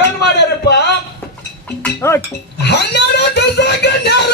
ಏನ್ ಮಾಡ್ಯಾರಪ್ಪ? ಹನ್ನೆರಡು ಗಂಡ್ಯಾರ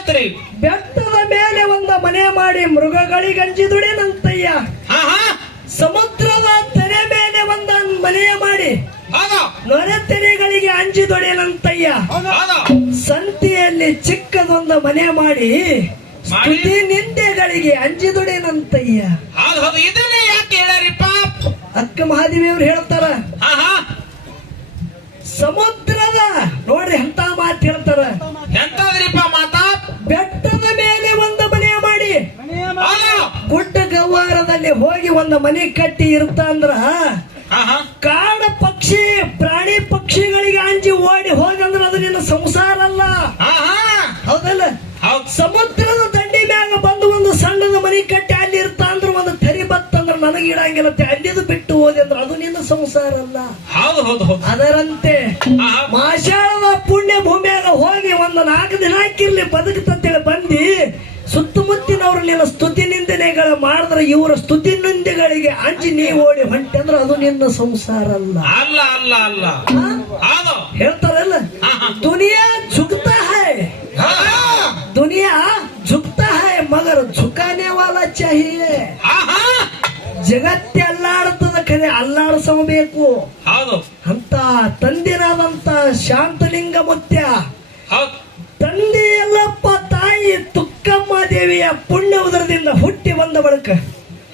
ಏನತ್ರಿ ಬೆಟ್ಟದ ಮೇಲೆ ಒಂದ ಮನೆ ಮಾಡಿ ಮೃಗಗಳಿಗಂಜಿ ದುಡಿನಂತಯ್ಯ ಸಮುದ್ರದ ತೆರೆ ಮೇಲೆ ಒಂದ ಮನೆ ಮಾಡಿ ನೊರೆ ತೆರೆಗಳಿಗೆ ಅಂಜಿ ದುಡಿಯನಂತಯ್ಯ ಸಂತಿಯಲ್ಲಿ ಚಿಕ್ಕದೊಂದು ಮನೆ ಮಾಡಿ ಸ್ತುತಿ ನಿಂದೆಗಳಿಗೆ ಅಂಜಿ ದುಡಿಯನಂತಯ್ಯ ಅಕ್ಕ ಮಹಾದೇವಿಯವ್ರು ಹೇಳ್ತಾರ ಸಮುದ್ರದ ನೋಡ್ರಿ ಎಂತ ಮಾತು ಹೇಳ್ತಾರ. ಎಂತ ಮಾತಾ? ಬೆಟ್ಟದ ಮೇಲೆ ಒಂದು ಮನೆ ಮಾಡಿ. ಗುಡ್ಡ ಗವ್ವಾರದಲ್ಲಿ ಹೋಗಿ ಒಂದು ಮನೆ ಕಟ್ಟಿ ಇರುತ್ತ ಅಂದ್ರ ಕಾಡ ಪಕ್ಷಿ ಪ್ರಾಣಿ ಪಕ್ಷಿಗಳಿಗೆ ಅಂಜಿ ಓಡಿ ಹೋಗಂದ್ರ ಅದು ನಿನ್ನ ಸಂಸಾರ ಅಲ್ಲ. ಹೌದಲ್ಲ? ಸಮುದ್ರದ ದಂಡಿ ಮ್ಯಾಗ ಬಂದು ಒಂದು ಸಣ್ಣದ ಮನೆ ಕಟ್ಟಿ ಅಲ್ಲಿ ಇರ್ತಾ ಅಂದ್ರ ನನಗಿಡಂಗಿಲ್ಲ ಅಲ್ಲಿದು ಬಿಟ್ಟು ಹೋದೆ ಅಂದ್ರೆ ಅದು ನಿನ್ನ ಸಂಸಾರ ಅಲ್ಲ. ಅದರಂತೆ ಮಾಷಾಳ ಪುಣ್ಯ ಭೂಮಿಯಾಗ ಹೋಗಿ ಒಂದು ನಾಲ್ಕು ದಿನ ಹಾಕಿರ್ಲಿ ಬದುಕುತ್ತೇಳಿ ಬಂದಿ ಸುತ್ತಮುತ್ತಿನವ್ರು ನಿನ್ನ ಸ್ತುತಿ ನಿಂದನೆಗಳ ಮಾಡಿದ್ರೆ ಇವರ ಸ್ತುತಿ ನಿಂದೆಗಳಿಗೆ ಅಂಜಿ ನೀ ಓಡಿ ಹೊಂಟೆ ಅಂದ್ರೆ ಅದು ನಿನ್ನ ಸಂಸಾರ ಅಲ್ಲ. ಅಲ್ಲ ಅಲ್ಲ ಅಲ್ಲ. ಹೇಳ್ತಾರಲ್ಲ? ದುನಿಯಾ ಝುಕ್ತ ಹೈ. ದುನಿಯಾ ಝುಕ್ತ ಹೈ ಮಗರ್ ಝುಕಾನೆ ವಾಲಾ ಚಾಹಿಯೇ ಜಗತ್ತೆ ಅಲ್ಲಾಡ್ತದ ಕರೆ ಅಲ್ಲಾಡಿಸಬೇಕು. ಹೌದು. ಅಂತ ತಂದಿನಾದಂತ ಶಾಂತಲಿಂಗ ಮುತ್ಯ ತಂದೆ ಎಲ್ಲಪ್ಪ ತಾಯಿ ತುಕ್ಕಮ್ಮ ದೇವಿಯ ಪುಣ್ಯ ಉದರದಿಂದ ಹುಟ್ಟಿ ಬಂದ ಬಳಿಕ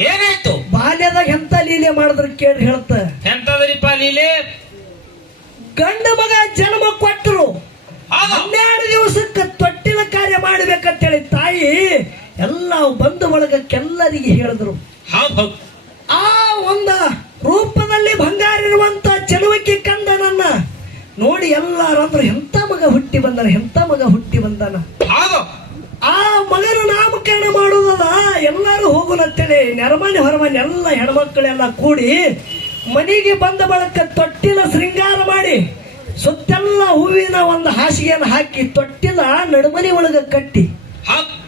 ಏನಾಯ್ತು? ಬಾಲ್ಯದಾಗ ಎಂತ ಲೀಲೆ ಮಾಡಿದ್ರು ಕೇಳಿ ಹೇಳ್ತ ಎಂತದ್ರಿಪ್ಪ ಲೀಲೆ? ಗಂಡ ಮಗ ಜನ್ಮ ಕೊಟ್ಟರು ಹನ್ನೆರಡು ದಿವಸಕ್ಕೆ ತೊಟ್ಟಿನ ಕಾರ್ಯ ಮಾಡ್ಬೇಕಂತೇಳಿ ತಾಯಿ ಎಲ್ಲ ಬಂದ ಬಳಗಕ್ಕೆಲ್ಲರಿಗೆ ಹೇಳಿದ್ರು. ನೋಡಿ ಎಲ್ಲಾರಂದ್ರು ಎಂತ ಮಗ ಹುಟ್ಟಿ ಬಂದನ ಎಂತ ಮಗ ಹುಟ್ಟಿ ಬಂದನ? ಆ ಮಗನ ನಾಮಕರಣ ಮಾಡುವುದದ ಎಲ್ಲರೂ ಹೋಗುನಂತೇಳಿ ನೆರಮನೆ ಹೊರಮನೆ ಎಲ್ಲ ಹೆಣ್ಮಕ್ಳೆಲ್ಲ ಕೂಡಿ ಮನೆಗೆ ಬಂದ ಬಳಕ ತೊಟ್ಟಿನ ಶೃಂಗಾರ ಮಾಡಿ ಸುತ್ತೆಲ್ಲ ಹೂವಿನ ಒಂದು ಹಾಸಿಗೆಯನ್ನು ಹಾಕಿ ತೊಟ್ಟಿನ ನಡುಮನೆ ಒಳಗ ಕಟ್ಟಿ.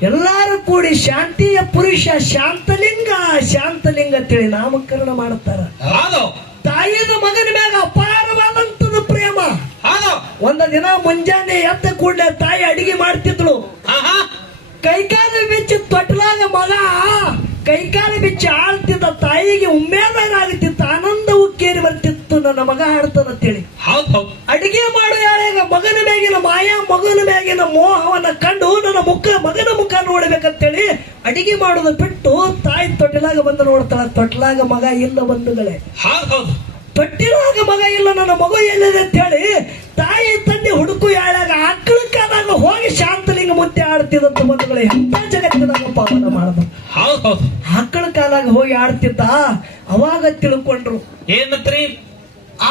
ಎಲ್ಲಾರು ಕೂಡಿ ಶಾಂತಿಯ ಪುರುಷ ಶಾಂತಲಿಂಗ ಶಾಂತಲಿಂಗ ಅಂತೇಳಿ ನಾಮಕರಣ ಮಾಡುತ್ತಾರ ತಾಯಿದ ಮಗನ ಮ್ಯಾಗ ಅಪಾರವಾದಂತದ ಹೌದು. ಒಂದ ದಿನ ಮುಂಜಾನೆ ಎತ್ತ ಕೂಡಲೇ ತಾಯಿ ಅಡಿಗೆ ಮಾಡ್ತಿದ್ಳು ಕೈಕಾಲು ಬಿಚ್ಚಿ ತೊಟ್ಲಾಗ ಮಗ ಕೈಕಾಲ ಬಿಚ್ಚಿ ಆಳ್ತಿದ್ದ ತಾಯಿಗೆ ಉಮ್ಮೇದಾರ ಆಗ್ತಿತ್ತು ಆನಂದ ಉಕ್ಕೇರಿ ಬರ್ತಿತ್ತು ನನ್ನ ಮಗ ಆಡ್ತಾನಂತೇಳಿ ಅಡಿಗೆ ಮಾಡೋ ಯಾಳ್ಯಾಗ ಮಗನ ಮ್ಯಾಗಿನ ಮಾಯಾ ಮಗನ ಮ್ಯಾಗಿನ ಮೋಹವನ್ನ ಕಂಡು ನನ್ನ ಮುಖ ಮಗನ ಮುಖ ನೋಡ್ಬೇಕಂತೇಳಿ ಅಡಿಗೆ ಮಾಡೋದು ಬಿಟ್ಟು ತಾಯಿ ತೊಟ್ಟಿಲಾಗ ಬಂದು ನೋಡ್ತಾಳ. ತೊಟ್ಲಾಗ ಮಗ ಇಲ್ಲ ಬಂಧುಗಳೇ. ಹೌದು. ತೊಟ್ಟಿಲಾಗ ಮಗ ಇಲ್ಲ ನನ್ನ ಮಗು ಎಲ್ಲಿದೆ ಅಂತ ಹೇಳಿ ತಾಯಿ ತಂದೆ ಹುಡುಕು ಯಾಳ್ಯಾಗ ಆಕಳ ಕಾಲಾಗ ಹೋಗಿ ಶಾಂತಲಿಂಗ ಮುತ್ತೆ ಆಡ್ತಿದ್ದಂತ ಬಂಧುಗಳೇ ಎಂತ ಜಗತ್ತಿನಾಗ ಪಾವನ ಮಾಡದ? ಆಕಳ ಕಾಲಾಗ ಹೋಗಿ ಆಡ್ತಿದ್ದ? ಅವಾಗ ತಿಳ್ಕೊಂಡ್ರು. ಏನತ್ರಿ?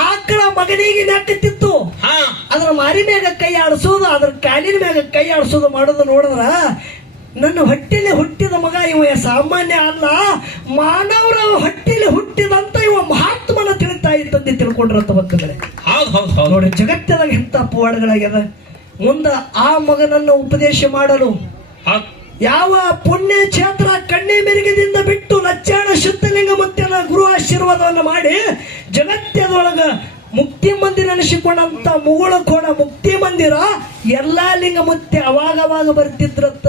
ಆಕಳ ಮಗನಿಗೆ ನೆಕ್ಕತ್ತಿತ್ತು ಹಾ. ಅದ್ರ ಮಾರಿ ಮ್ಯಾಗ ಕೈ ಆಡಿಸೋದು ಅದ್ರ ಕಾಲಿನ ಮ್ಯಾಗ ಕೈ ಆಡಿಸೋದು ಮಾಡೋದು ನೋಡಿದ್ರ ನನ್ನ ಹೊಟ್ಟೆಲಿ ಹುಟ್ಟಿದ ಮಗ ಇವ ಸಾಮಾನ್ಯ ಅಲ್ಲ ಮಾನವರ ಹೊಟ್ಟೆಲಿ ಹುಟ್ಟಿದಂತ ಇವ ಮಹಾತ್ಮನ ತಿಳಿತಾ ಇದ್ದಂತೆ ತಿಳ್ಕೊಂಡ್ರಂತ ಹೌದು ನೋಡಿ ಜಗತ್ತಿನಾಗ ಎಂತ ಅಪವಾಡಗಳಾಗ್ಯದ ಮುಂದ ಆ ಮಗನನ್ನು ಉಪದೇಶ ಮಾಡಲು ಯಾವ ಪುಣ್ಯ ಕ್ಷೇತ್ರ ಕಣ್ಣೆ ಮೆರುಗದಿಂದ ಬಿಟ್ಟು ನಚ್ಚಾಣ ಶುದ್ಧಲಿಂಗ ಮುತ್ತಿನ ಗುರು ಆಶೀರ್ವಾದವನ್ನು ಮಾಡಿ ಜಗತ್ತದೊಳಗ ಮುಕ್ತಿ ಮಂದಿರ ಅನಿಸಿಕೊಂಡಂತ ಮುಗುಳ ಕೋಣ ಮುಕ್ತಿ ಮಂದಿರ ಎಲ್ಲಾ ಲಿಂಗ ಮುತ್ತೆ ಅವಾಗ ಅವಾಗ ಬರ್ತಿದ್ರತ್ತ.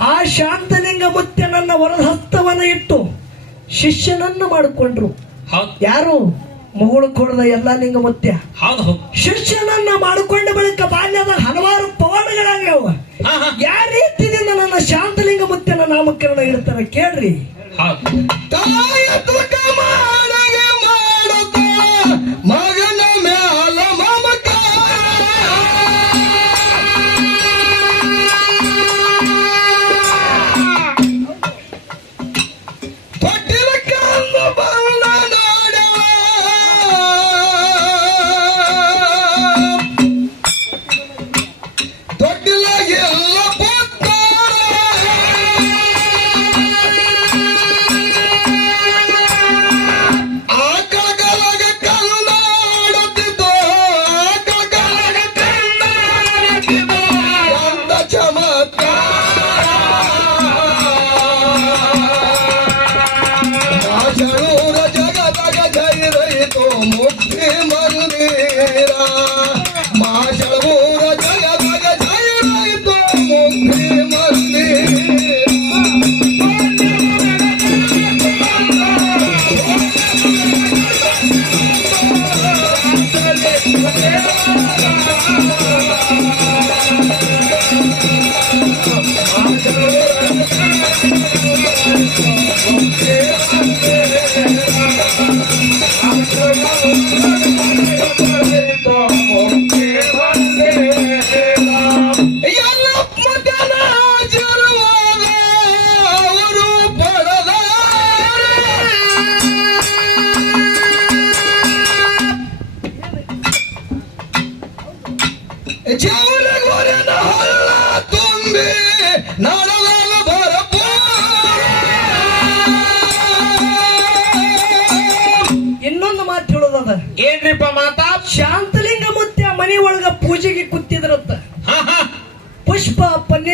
ಆ ಶಾಂತಲಿಂಗ ಮುತ್ತೆ ನನ್ನ ವರದ ಹಸ್ತವನ್ನ ಇಟ್ಟು ಶಿಷ್ಯನನ್ನು ಮಾಡಿಕೊಂಡ್ರು. ಯಾರು? ಮುಗುಳ ಕೋಣದ ಎಲ್ಲಾ ಲಿಂಗ ಮುತ್ಯ. ಹೌದು. ಶಿಷ್ಯನನ್ನ ಮಾಡಿಕೊಂಡ ಬಳಿಕ ಬಾಲ್ಯದ ಹಲವಾರು ಹಾ ಯಾವ ರೀತಿಯಿಂದ ನನ್ನ ಶಾಂತಲಿಂಗ ಮುತ್ತೆ ನಾಮಕರಣ ಇರ್ತಾರೆ ಕೇಳ್ರಿ.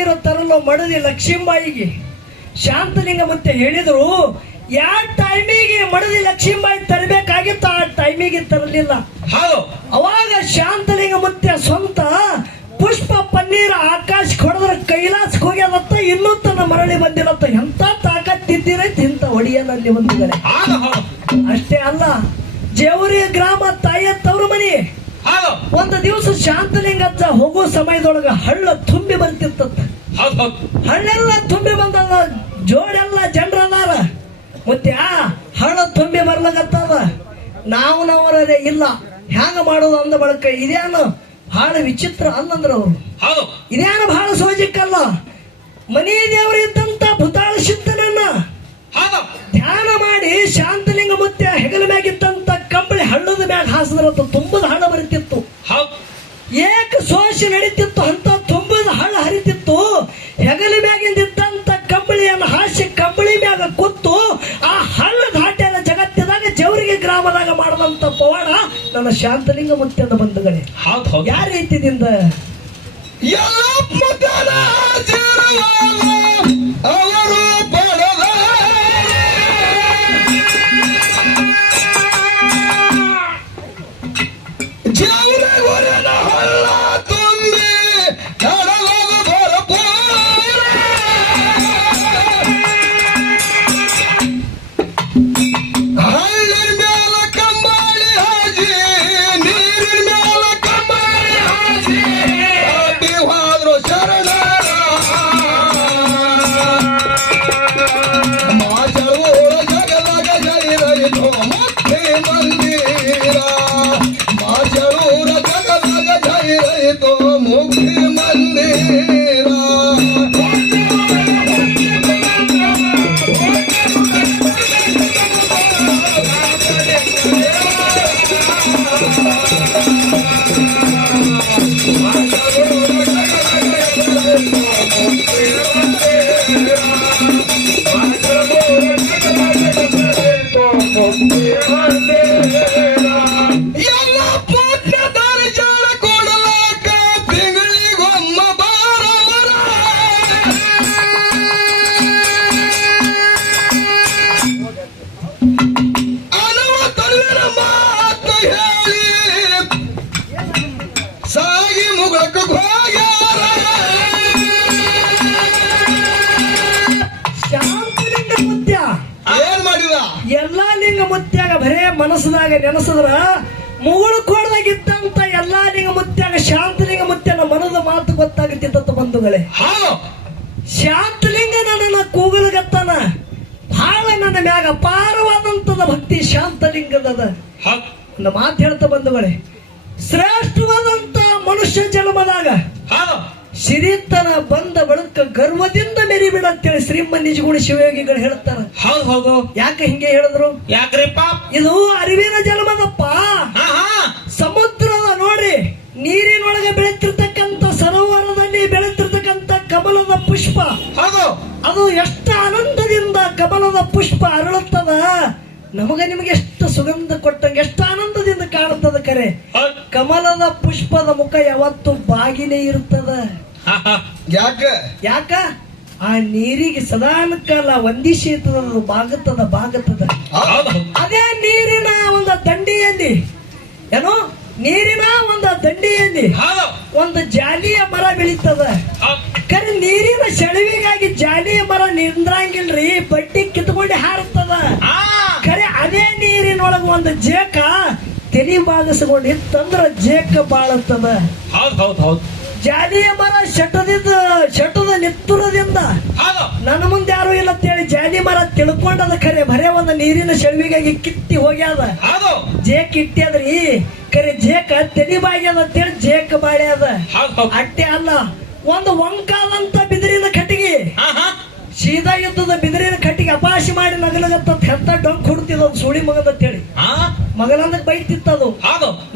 ಪನ್ನೀರು ನಾವು ಮಡದಿ ಲಕ್ಷ್ಮೀಬಾಯಿಗೆ ಶಾಂತಲಿಂಗ ಮತ್ತೆ ಹೇಳಿದ್ರು ಯಾವ ಟೈಮಿಗೆ ಮಡದಿ ಲಕ್ಷ್ಮೀಬಾಯಿ ತರಬೇಕಾಗಿತ್ತು ಆ ಟೈಮಿಗೆ ತರಲಿಲ್ಲ. ಹೌದು. ಅವಾಗ ಶಾಂತಲಿಂಗ ಮತ್ತೆ ಸ್ವಂತ ಪುಷ್ಪ ಪನ್ನೀರ ಆಕಾಶ ಹೊಡೆದ್ರ ಕೈಲಾಸಕ್ಕೆ ಹೋಗ್ಯಾದತ್ತ ಇನ್ನೂ ತನ್ನ ಮರಳಿ ಬಂದಿರತ್ತ ಎಂತ ತಾಕತ್ತಿದ್ದೀರೈತಿ ಇಂತ ಒಡಿಯನಲ್ಲಿ ಬಂದಿದ್ದಾರೆ. ಅಷ್ಟೇ ಅಲ್ಲ ಜೇವರಿ ಗ್ರಾಮ ತಾಯಿಯ ತವರು ಮನಿ ಒಂದು ದಿವಸ ಶಾಂತಲಿಂಗ ಹೋಗೋ ಸಮಯದೊಳಗ ಹಳ್ಳ ತುಂಬಿ ಹಳ್ಳೆಲ್ಲ ತುಂಬಿ ಬಂದಲ್ಲ ಜೋಡೆಲ್ಲ ಜನರಲ್ಲಾರ ಮತ್ತೆ ಆ ಹಳ್ಳ ತುಂಬಿ ಬರ್ಲಾಗತ್ತದ ನಾವು ನಾವರೇ ಇಲ್ಲ. ಹ್ಯಾಂಗ ಮಾಡೋದು ಅಂದ ಬಳಕ ಇದೇನು ಬಹಳ ವಿಚಿತ್ರ ಅನ್ನಂದ್ರ ಅವರು. ಹೌದು. ಇದೇನು ಬಹಳ ಸೋಜಿಕ್ಕಲ್ಲ ಮನಿ ದೇವರಿದ್ದಂತ ಭೂತಾಳ ಶಿತ್ತನನ್ನ ಧ್ಯಾನ ಮಾಡಿ ಶಾಂತಲಿಂಗ ಮುತ್ಯ ಹೆಗಲ ಮ್ಯಾಗಿದ್ದಂತ ಕಂಬಳಿ ಹಳ್ಳದ ಮ್ಯಾಗ ಹಾಸಿದ್ರಂತ ತುಂಬದ ಹಣ ಬರುತ್ತಿತ್ತು ಏಕ ಸೋಸಿ ನಡೀತಿತ್ತು ಅಂತ ತುಂಬದ ಹಳ್ಳ ಹರಿತಿತ್ತು. ಹೆಗಲ ಮ್ಯಾಗಿಂದಿದ್ದಂತ ಕಂಬಳಿಯನ್ನು ಹಾಸಿ ಕಂಬಳಿ ಮ್ಯಾಗ ಕೂತು ಆ ಹಳ್ಳ ಘಾಟಿಯ ಜಗತ್ತಿದಾಗ ಜವರಿಗೆ ಗ್ರಾಮದಾಗ ಮಾಡದಂತ ಪವಾಡ ನನ್ನ ಶಾಂತಲಿಂಗ ಮುತ್ಯದ ಬಂಧುಗಳೇ ಯಾವ ರೀತಿಯಿಂದ ಎಲ್ಲಪ್ಪ ಶ್ರೇಷ್ಠವಾದಂತ ಮನುಷ್ಯ ಜನ್ಮದಾಗ ಸಿರಿತನ ಬಂದ ಬಳಿಕ ಗರ್ವದಿಂದ ಮೆರಿಬಿಡ ಅಂತೇಳಿ ಶ್ರೀಮ ನಿಜಗುಣ ಶಿವಯೋಗಿಗಳು ಹೇಳ್ತಾರ ಹೌದು ಹೌದು. ಯಾಕೆ ಹಿಂಗೆ ಹೇಳಿದ್ರು? ಯಾಕ್ರಿಪ್ಪ? ಇದು ಅರಿವಿನ ಜನ್ಮದಪ್ಪ. ಸಮುದ್ರದ ನೋಡಿ ನೀರಿನೊಳಗೆ ಬೆಳೆತಿರ್ತಕ್ಕಂಥ ಸರೋವರದಲ್ಲಿ ಬೆಳೆತಿರ್ತಕ್ಕಂಥ ಕಮಲದ ಪುಷ್ಪ. ಹೌದು. ಅದು ಎಷ್ಟು ಆನಂದದಿಂದ ಕಮಲದ ಪುಷ್ಪ ಅರಳುತ್ತದ. ನಮಗ ನಿಮಗೆ ಎಷ್ಟು ಸುಗಂಧ ಕೊಟ್ಟಂಗೆ ಎಷ್ಟು ಆನಂದದಿಂದ ಕಾಣುತ್ತದೆ ಕರೆ. ಕಮಲದ ಪುಷ್ಪದ ಮುಖ ಯಾವತ್ತು ಬಾಗಿಲೇ ಇರುತ್ತದ. ಯಾಕ? ಯಾಕ? ಆ ನೀರಿಗೆ ಸದಾನಕಾಲ ವಂದಿಸಿ ಇರ್ತದ ಅದು ಬಾಗುತ್ತದ ಬಾಗುತ್ತದ ಅದೇ ನೀರಿನ ಒಂದು ದಂಡಿಯಲ್ಲಿ. ಏನೋ? ನೀರಿನ ಒಂದು ದಂಡಿಯಲ್ಲಿ ಹೌದು. ಒಂದು ಜಾಲಿಯ ಮರ ಬೆಳೀತದ. ಕರೆ ನೀರಿನ ಸೆಳವಿಗಾಗಿ ಜಾಲಿಯ ಮರ ನಿಂದ್ರಂಗಿಲ್ರಿ. ಬಡ್ಡಿ ಕಿತ್ಕೊಂಡು ಹಾರುತ್ತದ ಆ ಕರೆ ಅದೇ ನೀರಿನೊಳಗ ಒಂದು ಜೇಕ ತೆಲಿ ಬಾಗಿಸ್ಕೊಂಡು ಇತ್ತಂದ್ರ ಜೇಕ ಬಾಳತ್ತದ. ಹೌದು ಹೌದು ಹೌದು. ಜಾಲಿಯ ಮರ ಶಟದಿಂದ ಶಟದ ನಿತ್ತುರದಿಂದ. ನನ್ನ ಮುಂದೆ ಯಾರು ಇಲ್ಲ ಅಂತ ಹೇಳಿ ಜಾಲಿ ಮರ ತಿಳ್ಕೊಂಡದ ಖರೆ ಬರೇ ಒಂದು ನೀರಿನ ಸೆಳವಿಗಾಗಿ ಕಿತ್ತಿ ಹೋಗ್ಯಾದ. ಹೌದು. ಜೇಕ್ ಅದ್ರಿ ಕರೆ ಜೇಕ ತೆನಿ ಬಾಗ್ಯದ ಅಂತೇಳಿ ಜೇಕ್ ಬಾಳ್ಯಾದ. ಅಟ್ಟೆ ಅಲ್ಲ ಒಂದು ಒಂಕಾಲಂತ ಬಿದಿರಿನ ಕಟ್ಟಿಗೆ. ಸೀದಾ ಯುದ್ಧದ ಬಿದಿರಿನ ಕಟ್ಟಿಗೆ ಅಪಾಶಿ ಮಾಡಿ ನಗಲಗತ್ತ ಹೆತ್ತ ಡೊಂಕ್ ಅದು ಸುಳಿ ಮಗದ ಅಂತೇಳಿ. ಮಗನಂದ ಬೈತಿತ್ತದು.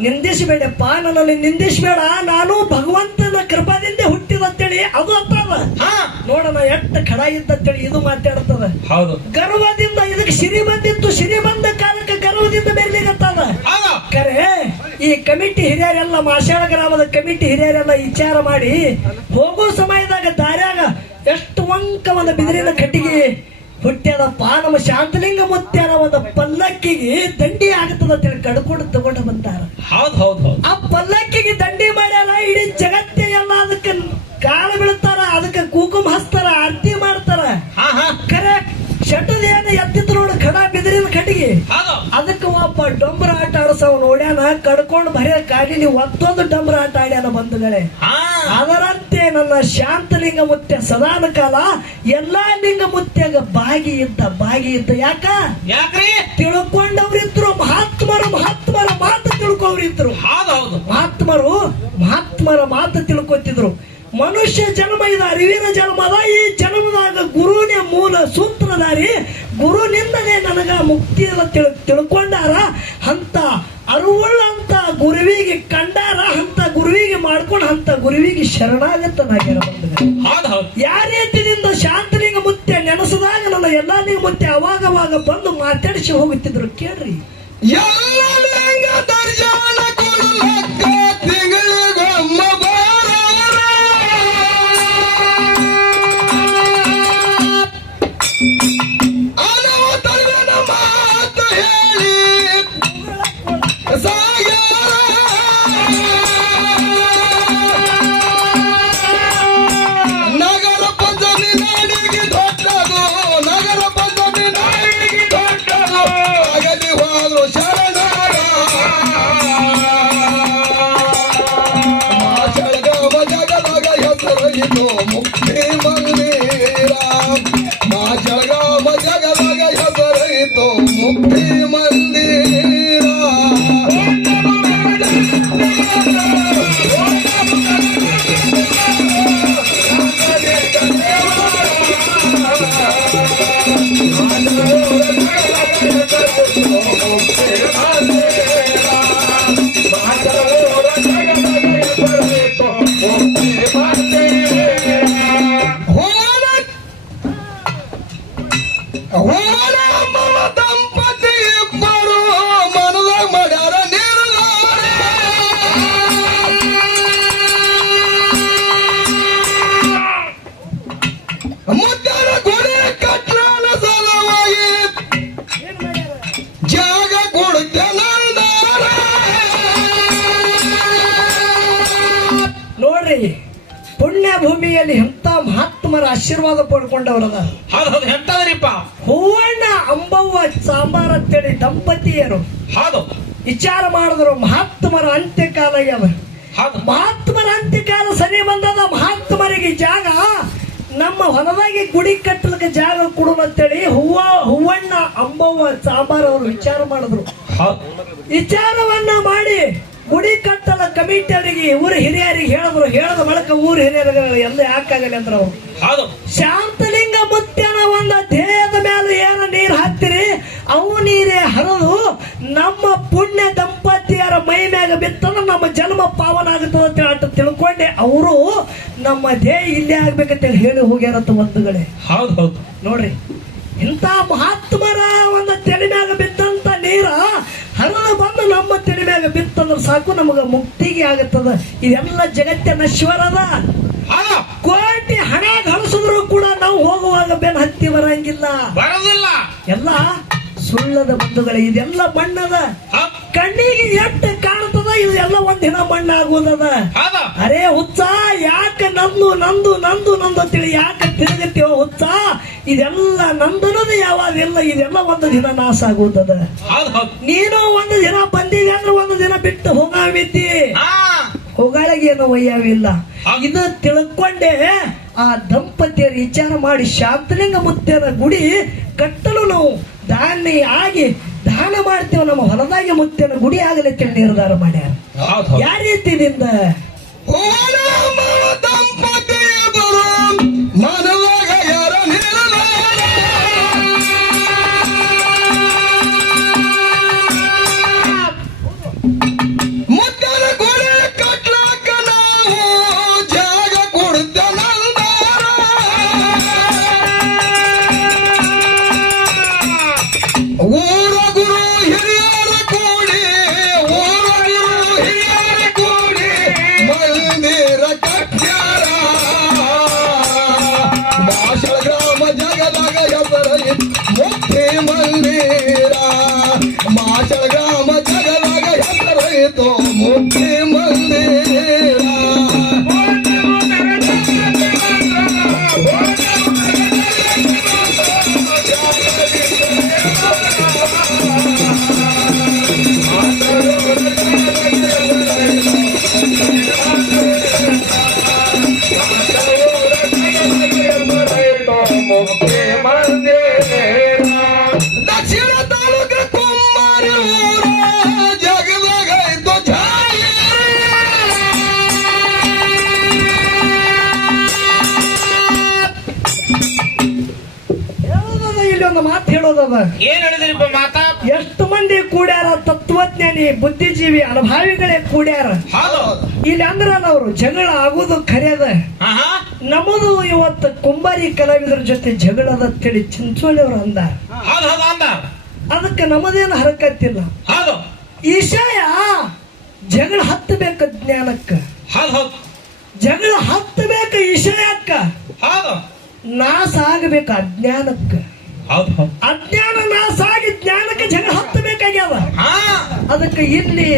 ನಿಂದಿಸಬೇಡಪ್ಪ ನನ್ನನ್ನು ನಿಂದಿಸಬೇಡ ನಾನು ಭಗವಂತನ ಕೃಪಾದಿಂದ ಹುಟ್ಟಿದ ಅಂತೇಳಿ ಅದು ಅಪ್ಪ ನೋಡೋಣ ಎಷ್ಟ್ ಖಡ ಇದ್ದಂತೇಳಿ ಇದು ಮಾತಾಡ್ತದ. ಹೌದು. ಗರ್ವದಿಂದ ಇದಕ್ಕೆ ಸಿರಿ ಬಂದಿತ್ತು ಸಿರಿ ಬಂದ ಕಾಲಕ್ಕೆ ಗರ್ವದಿಂದ ಬೆರ್ಲಿಗತ್ತದ ಕರೆ ಈ ಕಮಿಟಿ ಹಿರಿಯರೆಲ್ಲ ಮಾಷಾಳ ಗ್ರಾಮದ ಕಮಿಟಿ ಹಿರಿಯರೆಲ್ಲ ವಿಚಾರ ಮಾಡಿ ಹೋಗೋ ದಾರ್ಯಾಗ ಒಂದು ಬಿದಿರಿನ ಕಟ್ಟಿಗೆ ಹುಟ್ಟ್ಯದಪ್ಪ ನಮ್ಮ ಶಾಂತಲಿಂಗ ಮುತ್ಯಾರ ಒಂದು ಪಲ್ಲಕ್ಕಿಗೆ ದಂಡಿ ಆಗ್ತದ ಅಂತೇಳಿ ಕಡ್ಕೊಂಡು ತಗೊಂಡು ಬಂದಾರ. ಹೌದು ಹೌದು ಹೌದು. ಆ ಪಲ್ಲಕ್ಕಿಗೆ ದಂಡಿ ಮಾಡ್ಯಾರ ಇಡೀ ಜಗತ್ತೇ ಎಲ್ಲ ಅದಕ್ಕೆ ಕಾಲ ಬೀಳ್ತಾರ ಅದಕ್ಕೆ ಕುಂಕುಮ ಹಸ್ತಾರ ಆರತಿ ಮಾಡ್ತಾರ. ಕರೆ ಶಟದ ಏನ ಎತ್ತಿತ್ತು ನೋಡು ಖಡ ಬಿದಿರಿನ ಕಟ್ಟಿಗೆ. ಅದಕ್ಕೆ ಒಬ್ಬ ಡೊಂಬರ ಆಟ ಆಡ್ಸವ್ ನೋಡ್ಯಾನ ಕಡ್ಕೊಂಡು ಬರೇ ನೀವು ಒಂದೊಂದು ಡೊಂಬರ ಆಟ ಆಡ್ಯಾನ ಬಂಧುಗಳೇ. ಹಾ. ಅದರಂತೆ ನನ್ನ ಶಾಂತಲಿಂಗ ಮುತ್ಯ ಸದಾನ ಕಾಲ ಎಲ್ಲಾ ಲಿಂಗ ಮುತ್ಯಾಗ ಬಾಗಿ ಇದ್ದ ಬಾಗಿ ಇದ್ದ ಯಾಕ? ಯಾಕ್ರಿ? ತಿಳ್ಕೊಂಡವ್ರಿದ್ರು ಮಹಾತ್ಮರು ಮಹಾತ್ಮರ ಮಾತು ತಿಳ್ಕೊಂಡ್ರಿದ್ರು ಹೌದು ಮಹಾತ್ಮರು ಮಹಾತ್ಮರ ಮಾತು ತಿಳ್ಕೊತಿದ್ರು. ಮನುಷ್ಯ ಜನ್ಮ ಇದ ಅರಿವಿನ ಜನ್ಮದ ಈ ಜನ್ಮದಾಗ ಗುರುನೇ ಮೂಲ ಸೂತ್ರಧಾರಿ ಗುರುನಿಂದನೇ ನನಗ ಮುಕ್ತಿ ತಿಳ್ ತಿಳ್ಕೊಂಡಾರ ಅಂತ ಅರುವುಳ್ಳಂತ ಗುರುವಿಗೆ ಅಂತ ಮಾಡ್ಕೊಂಡು ಅಂತ ಗುರುವಿಗೆ ಹೌದು ಯಾವ ರೀತಿಯಿಂದ ಶಾಂತಲಿಂಗ ಮುತ್ತೆ ನೆನೆಸಿದಾಗ ನನ್ನ ಎಲ್ಲಾ ನಿಮ್ಮ ಮುತ್ತೆ ಅವಾಗವಾಗ ಅವಾಗ ಬಂದು ಮಾತಾಡಿಸಿ ಹೋಗುತ್ತಿದ್ರು ಕೇಳ್ರಿ. ಭೂಮಿಯಲ್ಲಿ ಎಂತ ಮಹಾತ್ಮರ ಆಶೀರ್ವಾದ ಪಡ್ಕೊಂಡವ್ರದ ಹೌದು ಎಂತದ್ರಿಪ್ಪ ಹೂವಣ್ಣ ಅಂಬವ್ವ ಸಾಂಬಾರ ಅಂತೇಳಿ ದಂಪತಿಯರು. ಹೌದು. ವಿಚಾರ ಮಾಡಿದ್ರು ಮಹಾತ್ಮರ ಅಂತ್ಯಕಾಲ ಯಾವ ಮಹಾತ್ಮರ ಅಂತ್ಯಕಾಲ ಸರಿ ಬಂದದ ಮಹಾತ್ಮರಿಗೆ ಜಾಗ ನಮ್ಮ ಹೊಲದಾಗಿ ಗುಡಿ ಕಟ್ಟಲಿಕ್ಕೆ ಜಾಗ ಕೊಡು ಅಂತೇಳಿ ಹೂವ ಹೂವಣ್ಣ ಅಂಬವ್ವ ಸಾಂಬಾರ ಅವರು ವಿಚಾರ ಮಾಡಿದ್ರು. ವಿಚಾರವನ್ನ ಮಾಡಿ ಗುಡಿ ಕಟ್ಟಲ ಕಮಿಟಿಯವರಿಗೆ ಊರ ಹಿರಿಯರಿಗೆ ಹೇಳಿದ್ರು ಹೇಳದ ಬಳಕ ಊರು ಹಿರಿಯರಿಗೆ ಎಲ್ಲ ಯಾಕಾಗಲಿ ಅಂದ್ರ ಅವ್ರು. ಹೌದು. ಶಾಂತಲಿಂಗ ಮುತ್ಯನ ಒಂದ ದೇಹದ ಮೇಲೆ ಏನ ನೀರು ಹಾಕ್ತಿರಿ ಅವು ನೀರೇ ಹರಿದು ನಮ್ಮ ಪುಣ್ಯ ದಂಪತಿಯರ ಮೈ ಮ್ಯಾಗ ಬಿತ್ತಂದ್ರೆ ನಮ್ಮ ಜನ್ಮ ಪಾವನ ಆಗುತ್ತದೆ ಅಂತ ಹೇಳಿ ಅಷ್ಟು ತಿಳ್ಕೊಂಡೆ. ಅವರು ನಮ್ಮ ದೇಹ ಇಲ್ಲೇ ಆಗ್ಬೇಕಂತ ಹೇಳಿ ಹೋಗ್ಯಾರಂತ ಒಂದುಗಳೇ ಹೌದು ಹೌದು. ನೋಡ್ರಿ ಇಂಥ ಮಹಾತ್ಮರ ಒಂದು ತಲೆ ಮ್ಯಾಗ ಬಿದ್ದಂತ ನೀರ ಹರಿದು ಬಂದು ನಮ್ಮ ತಲೆ ಮ್ಯಾಗ ಬಿತ್ತಂದ್ರೆ ಸಾಕು ನಮಗೆ ಮುಕ್ತಿಗೆ ಆಗತ್ತದ. ಇದೆಲ್ಲ ಜಗತ್ತಿನ ಶಿವರದ. ಕೋಟಿ ಹಣ ಗಳಿಸಿದ್ರು ಕೂಡ ನಾವು ಹೋಗುವಾಗ ಬೆನ್ ಹತ್ತಿ ಬರಂಗಿಲ್ಲ. ಬರೋದಿಲ್ಲ. ಎಲ್ಲ ಸುಳ್ಳದ ಬಂಧುಗಳೇ ಇದೆಲ್ಲ ಬಣ್ಣದ ಕಣ್ಣಿಗೆ ಎಷ್ಟು ಕಾಣ್ತದ ಇದು ಎಲ್ಲ ಒಂದಿನ ಬಣ್ಣ ಆಗುವುದದ ಅರೇ ಹುಚ್ಚ ಯಾಕೆ ನಂದು ನಂದು ನಂದು ನಂದು ಅಂತೇಳಿ ಯಾಕೆ ತಿರುಗುತ್ತೀವ ಹುಚ್ಚ? ಇದೆಲ್ಲ ನಂದನದು ಯಾವಾಗೆಲ್ಲ ಇದೆಲ್ಲ ಒಂದು ದಿನ ನಾಶ ಆಗುತ್ತದ. ನೀನು ಒಂದು ದಿನ ಬಂದಿದೆ ಅಂದ್ರೆ ಒಂದು ದಿನ ಬಿಟ್ಟು ಹೋಗಾವಿದ್ದಿ ಹೊಗಳಗೇನು ಒಯ್ಯಾವಿಲ್ಲ. ಹೌದು. ಇದು ತಿಳ್ಕೊಂಡೆ ಆ ದಂಪತಿಯರು ವಿಚಾರ ಮಾಡಿ ಶಾಂತಲಿಂಗ ಮುತ್ತಿನ ಗುಡಿ ಕಟ್ಟಲು ನಾವು ದಾನಿ ಆಗಿ ದಾನ ಮಾಡ್ತೇವೆ ನಮ್ಮ ಹೊಲದಾಗಿ ಮುತ್ತಿನ ಗುಡಿ ಆಗಲಿ ಅಂತೇಳಿ ನಿರ್ಧಾರ ಮಾಡ್ಯಾರ. ಯಾವ ರೀತಿಯಿಂದ? ದಂಪತಿ ಏನ್ ಮಾತಾ? ಎಷ್ಟು ಮಂದಿ ಕೂಡ್ಯಾರ? ತತ್ವಜ್ಞಾನಿ ಬುದ್ಧಿಜೀವಿ ಅನುಭಾವಿಗಳೇ ಕೂಡ್ಯಾರ? ಇಲ್ಲಿ ಅಂದ್ರ ಅವರು ಜಗಳ ಆಗುದು ಕರೆಯದ ನಮ್ಮದು ಇವತ್ತು ಕುಂಬಾರಿ ಕಲಾವಿದರ ಜೊತೆ ಜಗಳದ ತಿಳಿ ಚಿಂಚೋಳಿ ಅವರು ಅಂದಾರ. ಅದಕ್ಕೆ ನಮ್ಮದೇನು ಹರಕತ್ತಿಲ್ಲ. ಈಶಾಯ ಜಗಳ ಹತ್ತಬೇಕು ಜ್ಞಾನಕ್ಕ. ಜಗಳ ಹತ್ತಬೇಕು ಈಶಾಯಕ್ಕ. ಹೌದು. ನಾಶ ಆಗಬೇಕು ಅಜ್ಞಾನಕ್ಕ ಅಜ್ಞಾನ ನಾಶ ಆಗಿ ಜ್ಞಾನಕ್ಕೆ ಜನ ಹತ್ತಬೇಕಾಗ್ಯದ? ಹಾ. ಅದಕ್ಕೆ ಇಲ್ಲಿ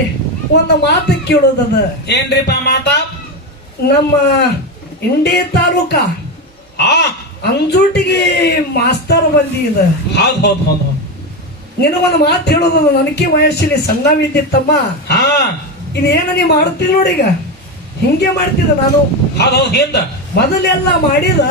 ಒಂದು ಮಾತು ಕೇಳೋದದ ಏನ್ರಿಪ್ಪ ಮಾತಾ? ನಮ್ಮ ಇಂಡಿ ತಾಲೂಕ ಅಂಜುಟಿಗೆ ಮಾಸ್ತರ್ ಬಂದಿ ಹೌದು ಹೌದು ಹೌದು ಹೌದು. ನಿನಗೊಂದು ಮಾತು ಹೇಳೋದದ ನನಗೆ ವಯಸ್ಸಿನಲ್ಲಿ ಸಣ್ಣವಿದ್ದಿತ್ತಮ್ಮ ಹಾ. ಇದೇನ ನೀ ಮಾಡ್ತೀನಿ ನೋಡೀಗ ಹಿಂಗೆ ಮಾಡ್ತಿದ್ದ ನಾನು. ಮೊದಲೆಲ್ಲ ಮಾಡಿದ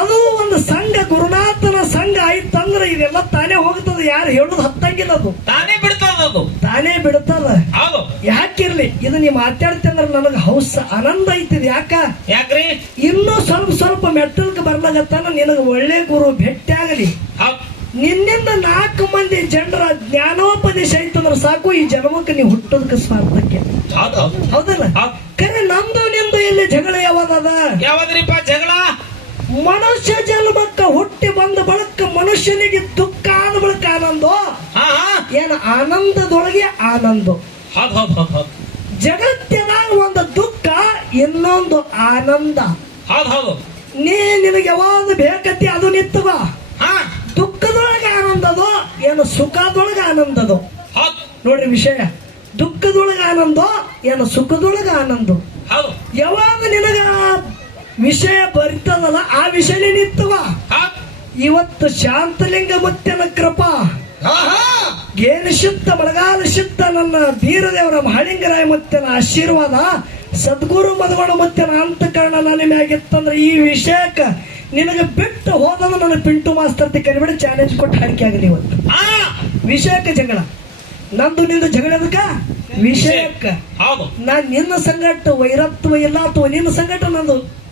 ಅದು ಒಂದು ಸಂಘ ಗುರುನಾಥನ ಸಂಘ ಆಯ್ತಂದ್ರೆ ಇದೆಲ್ಲ ತಾನೇ ಹೋಗ್ತದ. ಯಾರು ಹೇಳುದು ಹತ್ತಂಗಿಲ್ಲ ಅದು ತಾನೇ ಬಿಡ್ತದ ಅದು. ತಾನೇ ಬಿಡ್ತದ. ಹೌದು. ಯಾಕಿರ್ಲಿ? ಇದು ನೀವು ಮಾತಾಡ್ತಂದ್ರೆ ನನಗೆ ಹೌಸ್ ಆನಂದ ಐತಿದ್ ಯಾಕ? ಯಾಕ್ರಿ? ಇನ್ನೂ ಸ್ವಲ್ಪ ಸ್ವಲ್ಪ ಮೆಟ್ಟಲ್ಕ ಬರ್ಲಾಗತ್ತಾನ ನಿನಗೆ ಒಳ್ಳೆ ಗುರು ಭೇಟಿಯಾಗಲಿ. ಆಗಲಿ ನಿನ್ನಿಂದ ನಾಲ್ಕು ಮಂದಿ ಜನರ ಜ್ಞಾನೋಪದೇಶ ಐತಂದ್ರೆ ಸಾಕು ಈ ಜನ್ಮಕ್ಕೆ ನೀವು ಹುಟ್ಟೋದಕ್ಕೆ ಸ್ವಾರ್ಥಕ್ಕೆ. ಹೌದು. ಹೌದು ಹೌದಲ್ಲ? ಹೌದು. ಕರೆ ನಮ್ದು ನಿಂದು ಇಲ್ಲಿ ಜಗಳ ಯಾವ್ದದ? ಯಾವ್ದ್ರಿಪ್ಪ ಜಗಳ? ಮನುಷ್ಯ ಜನ್ಮಕ್ಕ ಹುಟ್ಟಿ ಬಂದ ಬಳಕ ಮನುಷ್ಯನಿಗೆ ದುಃಖ ಆದ ಬಳಕ ಆನಂದ? ಏನು ಆನಂದದೊಳಗೆ ಆನಂದ. ಜಗತ್ತಿನಾಗ ಒಂದು ದುಃಖ ಇನ್ನೊಂದು ಆನಂದ. ನೀ ನಿನಗೆ ಯಾವಾಗ ಬೇಕತಿ ಅದು ನಿತ್ತವ ದುಃಖದೊಳಗೆ ಆನಂದದು ಏನು ಸುಖದೊಳಗೆ ಆನಂದದು? ನೋಡ್ರಿ ವಿಷಯ. ದುಃಖದೊಳಗೆ ಆನಂದ ಏನು ಸುಖದೊಳಗೆ ಆನಂದ? ಯಾವಾಗ ನಿನಗ ವಿಷಯ ಬರ್ತದಲ್ಲ ಆ ವಿಷಯ ನಿತ್ತವ ಇವತ್ತು ಶಾಂತಲಿಂಗ ಮತ್ತೆ ಕೃಪಾ. ಏನು ಶುದ್ಧ ಬಳಗಾಲ ಶುದ್ಧ ನನ್ನ ಧೀರದೇವರ ಮಹಳಿಂಗರಾಯ ಮುತ್ತನ ಆಶೀರ್ವಾದ ಸದ್ಗುರು ಮದಗೋಣ ಮುತ್ತನ ಅಂತಕರಣ ನನ್ನ ಮ್ಯಾಗಿತ್ತಂದ್ರೆ ಈ ವಿಷಯಕ್ಕ ನಿನಗೆ ಬಿಟ್ಟು ಹೋದ ನನ್ನ ಪಿಂಟು ಮಾಸ್ತರ್ ಕರಿಬಿಡಿ ಚಾಲೆಂಜ್ ಕೊಟ್ಟು ಹಾಡಿಕೆ ಆಗಲಿ ಇವತ್ತು. ವಿಷಯಕ್ಕೆ ಜಗಳ. ನಂದು ನಿಂದು ಜಗಳ ಅದಕ್ಕ ವಿಷಯಕ್ಕ. ನಾನು ನಾನ್ ನಿನ್ನ ಸಂಗಟ ವೈರತ್ವ ಇಲ್ಲ ಅಥವಾ ನಿನ್ನ ಸಂಗಟ ನಂದು.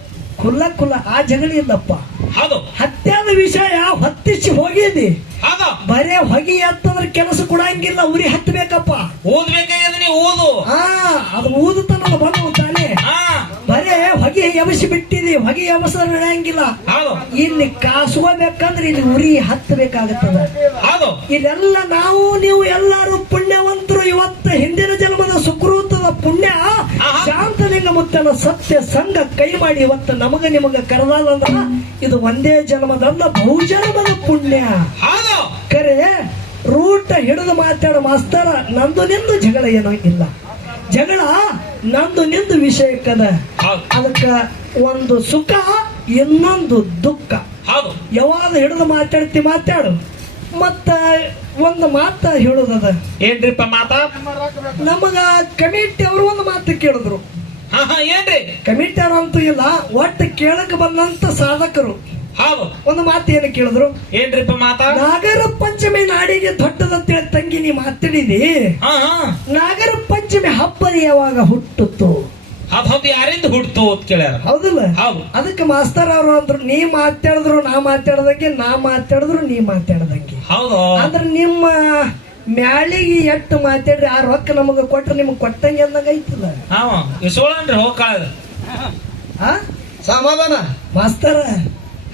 ಕುಲ್ಲ ಕುಲ್ಲ ಆ ಜಗಳ ಇಲ್ಲಪ್ಪ ಹೌದು. ಹತ್ಯಾದ ವಿಷಯ ಹೊತ್ತಿಸಿ ಹೋಗಿದಿ ಹೌದು. ಬರೇ ಹೊಗಿ ಹತ್ತದ್ರ ಕೆಲಸ ಕೊಡಂಗಿಲ್ಲ ಉರಿ ಹತ್ತಬೇಕಪ್ಪ ಓದ್ಬೇಕಾಗ್ಯದ ನೀವು ಓದು ಹಾ ಅದು ಊದುತ್ತಾನಲ್ಲ ಬಂದು ತಾನೆ. ಬರೇ ಹೊಗೆ ಎಬಸಿ ಬಿಟ್ಟಿದಿ ಹೊಗೆ ಎಬಸ ನಡೆಯಂಗಿಲ್ಲ. ಇಲ್ಲಿ ಕಾಸ್ಕೋಬೇಕಂದ್ರೆ ಇಲ್ಲಿ ಉರಿ ಹತ್ತಬೇಕಾಗುತ್ತದ ಇಲ್ಲೆಲ್ಲ ಇದೆಲ್ಲ ನಾವು ನೀವು ಎಲ್ಲಾರು ಪುಣ್ಯವಂತರು ಇವತ್ತು ಹಿಂದಿನ ಜನ್ಮದ ಸುಕೃತದ ಪುಣ್ಯ ಶಾಂತಲಿಂಗ ಮುತ್ತನ ಸತ್ಯ ಸಂಘ ಕೈ ಮಾಡಿ ಇವತ್ತು ನಮಗ ನಿಮಗ ಕರೆದಾದಂದ್ರ ಇದು ಒಂದೇ ಜನ್ಮದಲ್ಲ ಬಹುಜನ್ಮದ ಪುಣ್ಯ. ಕರೆ ರೂಟ ಹಿಡಿದು ಮಾತಾಡೋ ಮಾಸ್ತರ ನಂದು ನಿಂದು ಜಗಳ ಏನೋ ಇಲ್ಲ. ಜಗಳ ನಂದು ನಿಂದು ವಿಷಯಕ್ಕದ. ಕದ ಅದಕ್ಕ ಒಂದು ಸುಖ ಇನ್ನೊಂದು ದುಃಖ. ಯಾವಾಗ ಹಿಡಿದು ಮಾತಾಡ್ತಿ ಮಾತಾಡು. ಮತ್ತ ಒಂದು ಮಾತ ಹೇಳೋದದ. ಏನ್ರಿಪ್ಪ ಮಾತ? ನಮಗ ಕಮಿಟಿ ಅವರು ಒಂದು ಮಾತು ಕೇಳಿದ್ರು. ಹಾ ಹಾ ಏನ್ರಿ? ಕಮಿಟಿ ಅವರು ಅಂತೂ ಇಲ್ಲ ಒಟ್ಟು ಕೇಳಕ್ ಬಂದಂತ ಸಾಧಕರು. ಹೌದು. ಒಂದು ಮಾತು ಏನು ಕೇಳಿದ್ರು? ಏನ್ರಿಪ್ಪ ಮಾತ? ನಾಗರ ಪಂಚಮಿ ನಾಡಿಗೆ ದೊಡ್ಡದಂತೇಳಿ ತಂಗಿ ನೀ ಮಾತಾಡಿದಿ? ನಾಗರ ಪಂಚಮಿ ಹಬ್ಬದ ಯಾವಾಗ ಹುಟ್ಟಿತು ಹೌದು ಹೌದು ಯಾರಿಂದ ಹುಡ್ತು ಅಂತ ಕೇಳ್ಯಾರ. ಹೌದಲ್ಲ. ಹೌದು. ಅದಕ್ಕೆ ಮಾಸ್ತರ್ ಅವರು ಅಂದ್ರು ನೀ ಮಾತಾಡಿದ್ರು ನಾ ಮಾತಾಡದಂಗೆ ನಾ ಮಾತಾಡಿದ್ರು ನೀ ಮಾತಾಡದಂಗೆ. ಹೌದು. ಅಂದ್ರೆ ನಿಮ್ಮ ಮ್ಯಾಳಿಗೆ ಎಟ್ಟು ಮಾತಾಡ್ರಿ ಆ ರೊಕ್ಕ ನಮಗ ಕೊಟ್ರೆ ನಿಮ್ಗೆ ಕೊಟ್ಟಂಗೆ ಅಂದಂಗ ಐತಲ್ಲ. ಹಾವ ಇಸೋಳನ್ರಿ ಹೋಗ್ ಹಾ ಸಮಾಧಾನ. ಮಾಸ್ತರ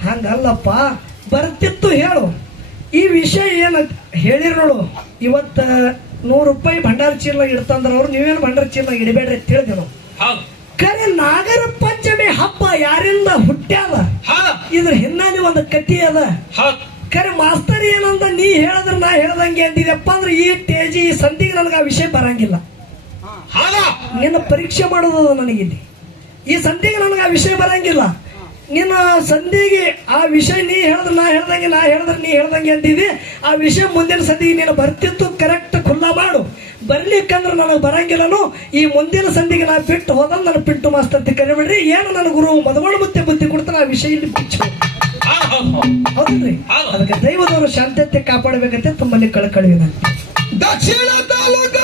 ಹಂಗಲ್ಲಪ್ಪ ಬರ್ತಿತ್ತು ಹೇಳು. ಈ ವಿಷಯ ಏನ ಹೇಳಿರ್ ನೋಡು ಇವತ್ತ ನೂರು ರೂಪಾಯಿ ಭಂಡಾರ ಚೀಲ ಇಡ್ತಂದ್ರ ಅವ್ರು ನೀವೇನು ಭಂಡಾರ ಚೀಲ ಇಡಬೇಡ್ರಿ ಅಂತ ಹೇಳಿದೆ ನಾವು ಕರೆ ನಾಗರ ಪಂಚಮಿ ಹಬ್ಬ ಯಾರಿಂದ ಹುಟ್ಟ್ಯಾವ? ಇದ್ರ ಹಿನ್ನೆಲೆ ಒಂದು ಕತಿ ಅದ. ಕರೆ ಮಾಸ್ತರ್ ಏನಂದ ನೀ ಹೇಳಿದ್ರ ನಾ ಹೇಳ್ದಂಗೆ ಅಂದಿದಪ್ಪ ಅಂದ್ರೆ ಈ ತೇಜಿ ಈ ಸಂಧಿಗೆ ನನಗೆ ಆ ವಿಷಯ ಬರಂಗಿಲ್ಲ. ನಿನ್ನ ಪರೀಕ್ಷೆ ಮಾಡೋದು ನನಗಿಲ್ಲಿ. ಈ ಸಂಧಿಗೆ ನನಗೆ ಆ ವಿಷಯ ಬರಂಗಿಲ್ಲ. ನಿನ್ನ ಸಂಧಿಗೆ ಆ ವಿಷಯ ನೀ ಹೇಳಿದ್ರೆ ನಾ ಹೇಳ್ದಂಗೆ ನಾ ಹೇಳಿದ್ರೆ ನೀ ಹೇಳ್ದಂಗೆ ಅಂತಿದ್ದಿ ಆ ವಿಷಯ ಮುಂದಿನ ಸಂಧಿಗೆ ನೀನು ಬರ್ತಿತ್ತು ಕರೆಕ್ಟ್ ಖುಲ್ಲಾ ಮಾಡು. ಬರ್ಲಿಕ್ಕಂದ್ರೆ ನನಗೆ ಬರಂಗಿಲ್ಲನು, ಈ ಮುಂದಿನ ಸಂಧಿಗೆ ನಾ ಬಿಟ್ಟು ಹೋದ ನನ್ನ ಪಿಂಟು ಮಾಸ್ತರ್ ಅಂತ ಕರಿಬಿಡ್ರಿ. ಏನು ನನ್ನ ಗುರು ಮದಗಳು ಮುತ್ತೆ ಬುದ್ಧಿ ಕೊಡ್ತಾನೆ, ಆ ವಿಷಯ ಇಲ್ಲಿ ಪಿಚ್ಚು ಹೌದ್ರಿ. ಅದಕ್ಕೆ ದೈವದವರು ಶಾಂತತೆ ಕಾಪಾಡಬೇಕಂತ ತಮ್ಮಲ್ಲಿ ಕಳಕಳಿ ನಾನು. ದಕ್ಷಿಣ ತಾಲೂಕ